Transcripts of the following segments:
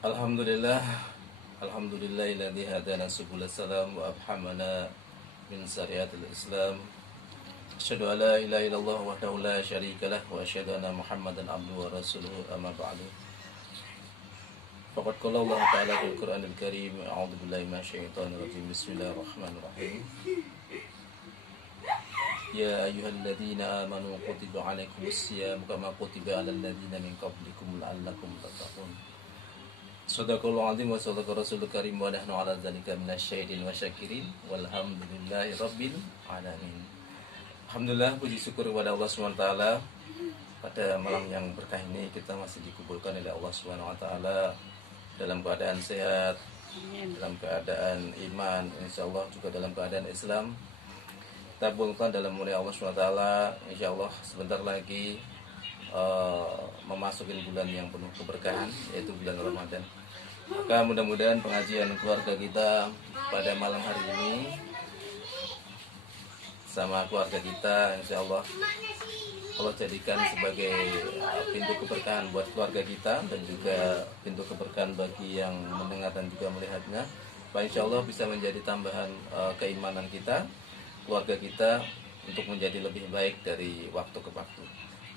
Alhamdulillah, alhamdulillahilladzi hadana subul salam wa abhamana min syariatil Islam. Asyhadu an la ilaha illallah wahdahu la syarikalah wa asyhadu anna Muhammadan abduhu wa rasuluhu amma ba'du. Faqad qala Allah Ta'ala fil Qur'anil Karim, a'udzu billahi minasyaitonir rajim. Bismillahirrahmanirrahim. Ya ayyuhalladzina amanu kutiba 'alaikumus syiyam kama kutiba 'alal ladzina min qablikum la'allakum tattaqun. Sadaqallahu azim wa sadaqa rasulul karim wa nahnu ala dzalika minasyahidin wa syakirin walhamdulillahi rabbil alamin. Alhamdulillah, puji syukur kepada Allah Subhanahu wa taala. Pada malam yang berkah ini kita masih dikumpulkan oleh Allah Subhanahu wa taala dalam keadaan sehat, dalam keadaan iman, insyaallah juga dalam keadaan Islam. Kita kumpulkan dalam mulia Allah Subhanahu wa taala, insyaallah sebentar lagi memasuki bulan yang penuh keberkahan, yaitu bulan Ramadan. Maka mudah-mudahan pengajian keluarga kita pada malam hari ini sama keluarga kita, insya Allah Allah jadikan sebagai pintu keberkahan buat keluarga kita dan juga pintu keberkahan bagi yang mendengar dan juga melihatnya. Pak, insya Allah bisa menjadi tambahan keimanan kita, keluarga kita, untuk menjadi lebih baik dari waktu ke waktu.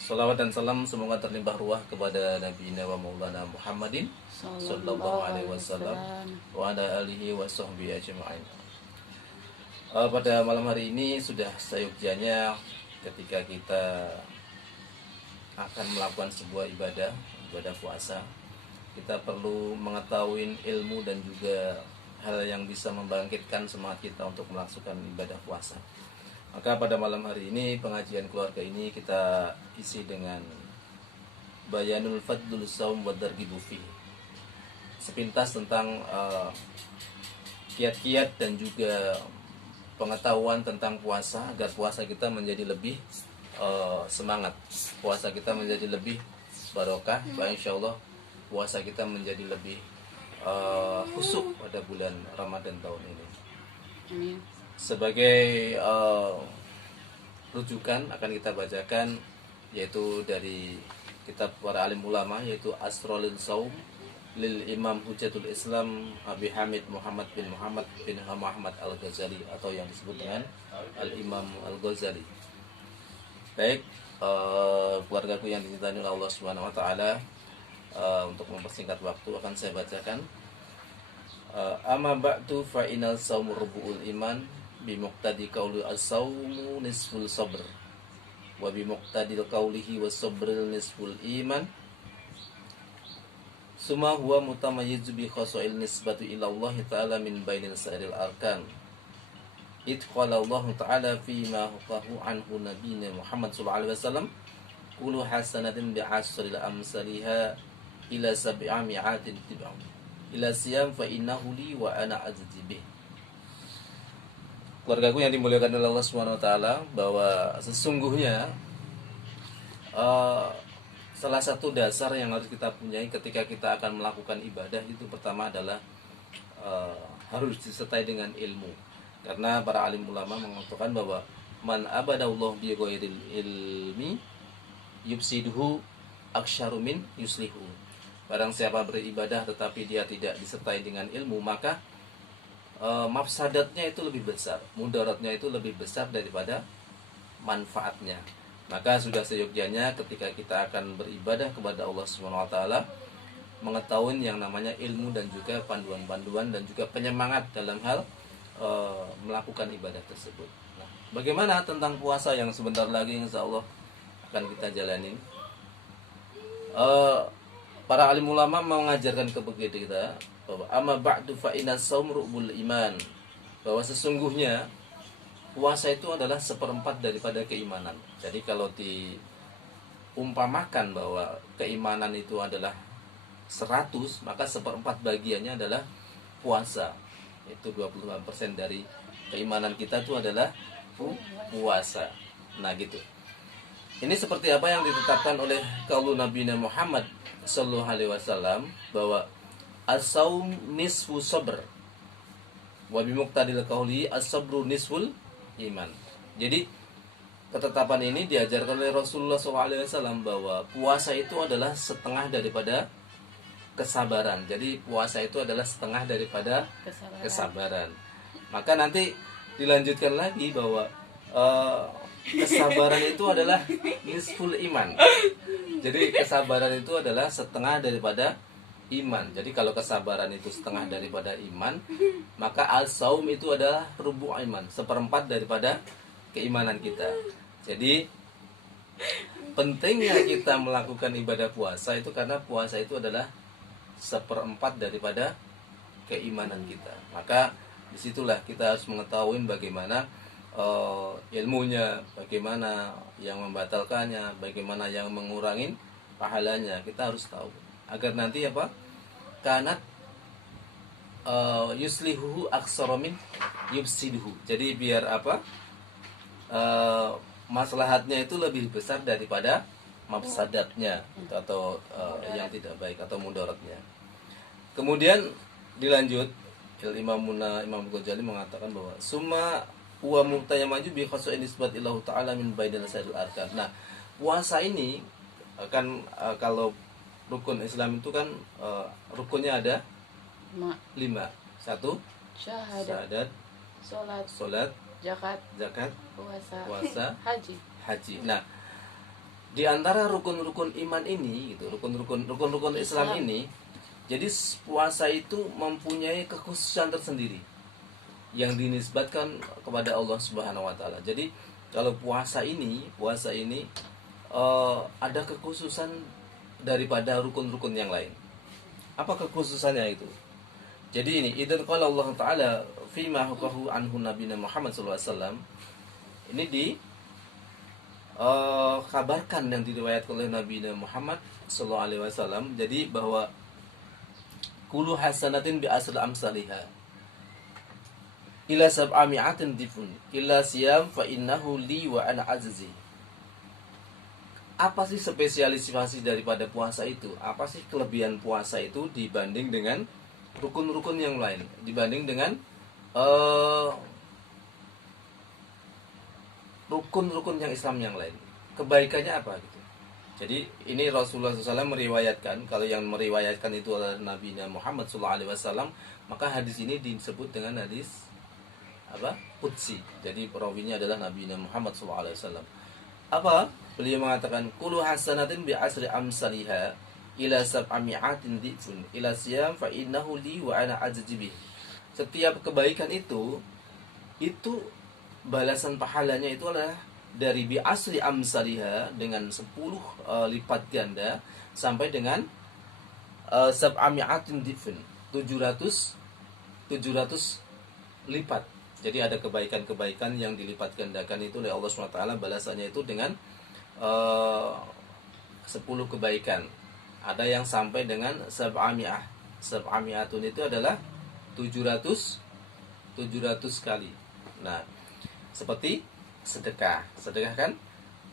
Salawat dan salam semoga terlimpah ruah kepada Nabi wa Maulana Muhammadin sallallahu alaihi wasallam wa ala alihi wa sahbihi ajma'in. Pada malam hari ini sudah sayugjanya ketika kita akan melakukan sebuah ibadah puasa. Kita perlu mengetahui ilmu dan juga hal yang bisa membangkitkan semangat kita untuk melakukan ibadah puasa. Maka pada malam hari ini pengajian keluarga ini kita isi dengan Bayanul Fadlul Shaum wa Darghibu Fihi. Sepintas tentang kiat-kiat dan juga pengetahuan tentang puasa agar puasa kita menjadi lebih semangat, puasa kita menjadi lebih barokah, insyaallah puasa kita menjadi lebih khusyuk pada bulan Ramadan tahun ini. Amin. Sebagai rujukan akan kita bacakan yaitu dari kitab para alim ulama, yaitu Asrarul Shaum lil Imam Hujjatul Islam Abi Hamid Muhammad bin Muhammad Al-Ghazali, atau yang disebut dengan Al-Imam Al-Ghazali. Baik, keluargaku yang dicintai oleh Allah Subhanahu wa taala, untuk mempersingkat waktu akan saya bacakan. Amma ba'du fa inal shaumu rubu'ul iman bi muqtadi qauli as-saumu nisful sabr wa bi muqtadi qaulihi was-sabrul nisful iman summa huwa mutamayyizu bi khasail nisbatu ila Allah ta'ala min bainil sa'iril arkan idqala Allah ta'ala fi ma huqahu anhu nabiyina Muhammad sallallahu alaihi wasallam kullu hasanatin bi asril amsalha ila sab'a mi'atin tib'an ila siyam fa innahu li wa ana azzi bih. Keluargaku yang dimuliakan oleh Allah Subhanahu wa taala, bahwa sesungguhnya salah satu dasar yang harus kita punyai ketika kita akan melakukan ibadah itu pertama adalah harus disertai dengan ilmu. Karena para alim ulama mengatakan bahwa man abadallah bi ghairil ilmi yufsiduhu aksyaru min yuslihu. Barang siapa beribadah tetapi dia tidak disertai dengan ilmu, maka mafsadatnya itu lebih besar, mudaratnya itu lebih besar daripada manfaatnya. Maka sudah seyogyanya ketika kita akan beribadah kepada Allah Subhanahu wa taala, mengetahui yang namanya ilmu dan juga panduan-panduan dan juga penyemangat dalam hal melakukan ibadah tersebut. Nah, bagaimana tentang puasa yang sebentar lagi insyaallah akan kita jalani? Para alim ulama mengajarkan kepada kita bahwa amma ba'du fa inna shaum ru'bul iman, bahwa sesungguhnya puasa itu adalah seperempat daripada keimanan. Jadi kalau diumpamakan bahwa keimanan itu adalah 100, maka seperempat bagiannya adalah puasa. Itu 25% dari keimanan kita itu adalah puasa. Nah gitu. Ini seperti apa yang ditetapkan oleh qaul Nabi Muhammad sallallahu alaihi wasallam, bahwa as-saum nisfu sabr wa bi muqtadil qauli as-sabru nisful iman. Jadi ketetapan ini diajarkan oleh Rasulullah SAW bahwa puasa itu adalah setengah daripada kesabaran. Jadi puasa itu adalah setengah daripada kesabaran. Maka nanti dilanjutkan lagi bahwa kesabaran itu adalah nisful iman. Jadi kesabaran itu adalah setengah daripada iman. Jadi kalau kesabaran itu setengah daripada iman, maka al-saum itu adalah rubu' iman, seperempat daripada keimanan kita. Jadi pentingnya kita melakukan ibadah puasa itu karena puasa itu adalah seperempat daripada keimanan kita. Maka disitulah kita harus mengetahui bagaimana ilmunya, bagaimana yang membatalkannya, bagaimana yang mengurangi pahalanya. Kita harus tahu agar nanti apa? Kanat yuslihu aksaramin yufsiduhu. Jadi biar apa? Maslahatnya itu lebih besar daripada mafsadatnya atau yang tidak baik atau mudaratnya. Kemudian dilanjut Imam Ghazali mengatakan bahwa summa wa muqtayyamaju bi khasa'in nisbat illahu ta'ala min bainal sairil arkan. Nah, puasa ini kan kalau rukun Islam itu kan rukunnya ada 5. 1 syahadat, salat, zakat, puasa, haji. Nah, di antara rukun-rukun iman ini gitu, rukun-rukun Islam ini, jadi puasa itu mempunyai kekhususan tersendiri yang dinisbatkan kepada Allah Subhanahu wa taala. Jadi kalau puasa ini ada kekhususan daripada rukun-rukun yang lain. Apa kekhususannya itu? Jadi ini idzan qala Allah taala fi ma hukahu anhu nabiyina Muhammad sallallahu alaihi wasallam. Ini di kabarkan yang diriwayatkan oleh Nabi Muhammad sallallahu alaihi wasallam. Jadi bahwa kullu hasanatin bi asri amsalihha ila sab'ami'atin difun illa siyam fa innahu li wa ana azzi. Apa sih spesialisasi daripada puasa itu? Apa sih kelebihan puasa itu dibanding dengan rukun-rukun yang lain, dibanding dengan rukun-rukun yang Islam yang lain? Kebaikannya apa gitu? Jadi ini Rasulullah SAW meriwayatkan, kalau yang meriwayatkan itu adalah Nabi Muhammad SAW, maka hadis ini disebut dengan hadis apa? Qudsi. Jadi perawinya adalah Nabi Muhammad SAW. Apa? Beliau mengatakan kullu hasanatin bi asri amsalihha ila sab'ami'atin dhifun ila siyam fa innahu li wa ana ajzi. Setiap kebaikan itu balasan pahalanya itu adalah dari bi asri amsalihha dengan 10 lipat ganda sampai dengan sab'ami'atin dhifun 700 lipat. Jadi ada kebaikan-kebaikan yang dilipat gandakan itu oleh Allah SWT, balasannya itu dengan 10 kebaikan. Ada yang sampai dengan sab'ami'ah. Sab'ami'atun itu adalah 700 kali. Nah, seperti sedekah. Sedekah kan?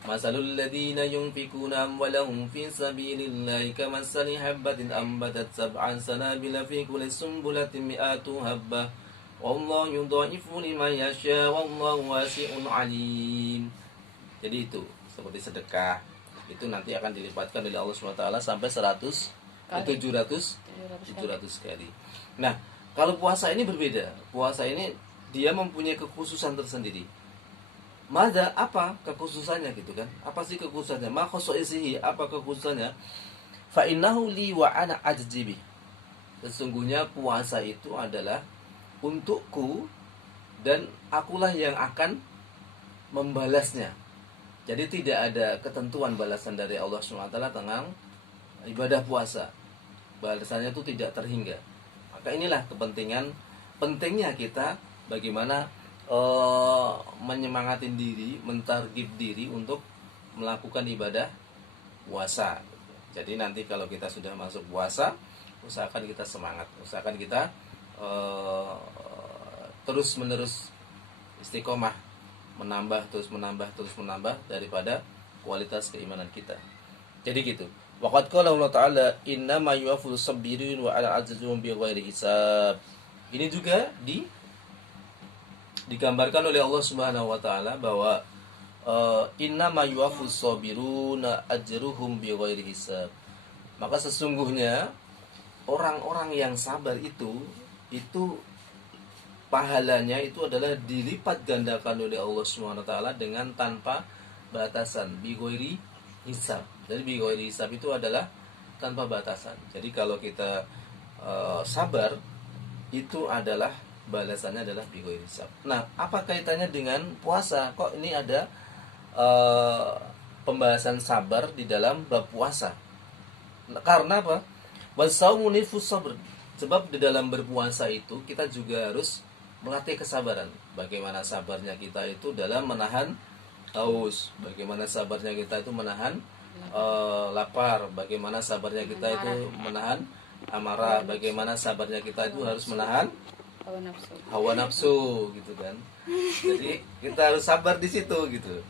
Masalul ladzina yunfikuna amwalahum fi sabilillahi kamassali habbatin ambatat sab'an sanabila fi kulli sumbulatin mi'atu habbah. Wallahu yudha'ifu liman yasha wallahu wasi'un 'alim. Jadi itu seperti sedekah itu nanti akan dilipatkan oleh Allah SWT sampai 700 kali. Nah, kalau puasa ini berbeda. Puasa ini dia mempunyai kekhususan tersendiri. Mada apa kekhususannya gitu kan? Apa sih kekhususannya? Ma khususihi, apa kekhususannya? Fa innahu li wa ana ajzibi. Sesungguhnya puasa itu adalah untukku dan akulah yang akan membalasnya. Jadi tidak ada ketentuan balasan dari Allah SWT tentang ibadah puasa. Balasannya itu tidak terhingga. Maka inilah pentingnya kita bagaimana menyemangatin diri, mentargib diri untuk melakukan ibadah puasa. Jadi nanti kalau kita sudah masuk puasa, usahakan kita semangat, usahakan kita terus menerus istiqomah, terus menambah daripada kualitas keimanan kita. Jadi gitu. Waqad qala Allah Ta'ala inna ma yuwafful sabirin wa ala ajzum bi ghairi hisab. Ini juga digambarkan oleh Allah Subhanahu wa taala bahwa inna ma yuwafful sabiruna ajruhum bi ghairi hisab. Maka sesungguhnya orang-orang yang sabar itu pahalanya itu adalah dilipat gandakan oleh Allah SWT dengan tanpa batasan, bighairi hisab. Jadi bighairi hisab itu adalah tanpa batasan. Jadi kalau kita sabar itu adalah balasannya adalah bighairi hisab. Nah, apa kaitannya dengan puasa? Kok ini ada pembahasan sabar di dalam bab puasa? Karena apa? Wasaumu nifus sabr. Sebab di dalam berpuasa itu kita juga harus melatih kesabaran. Bagaimana sabarnya kita itu dalam menahan haus, bagaimana sabarnya kita itu menahan lapar, bagaimana sabarnya kita itu menahan amarah, bagaimana sabarnya kita itu harus menahan hawa nafsu gitu kan. Jadi kita harus sabar di situ gitu.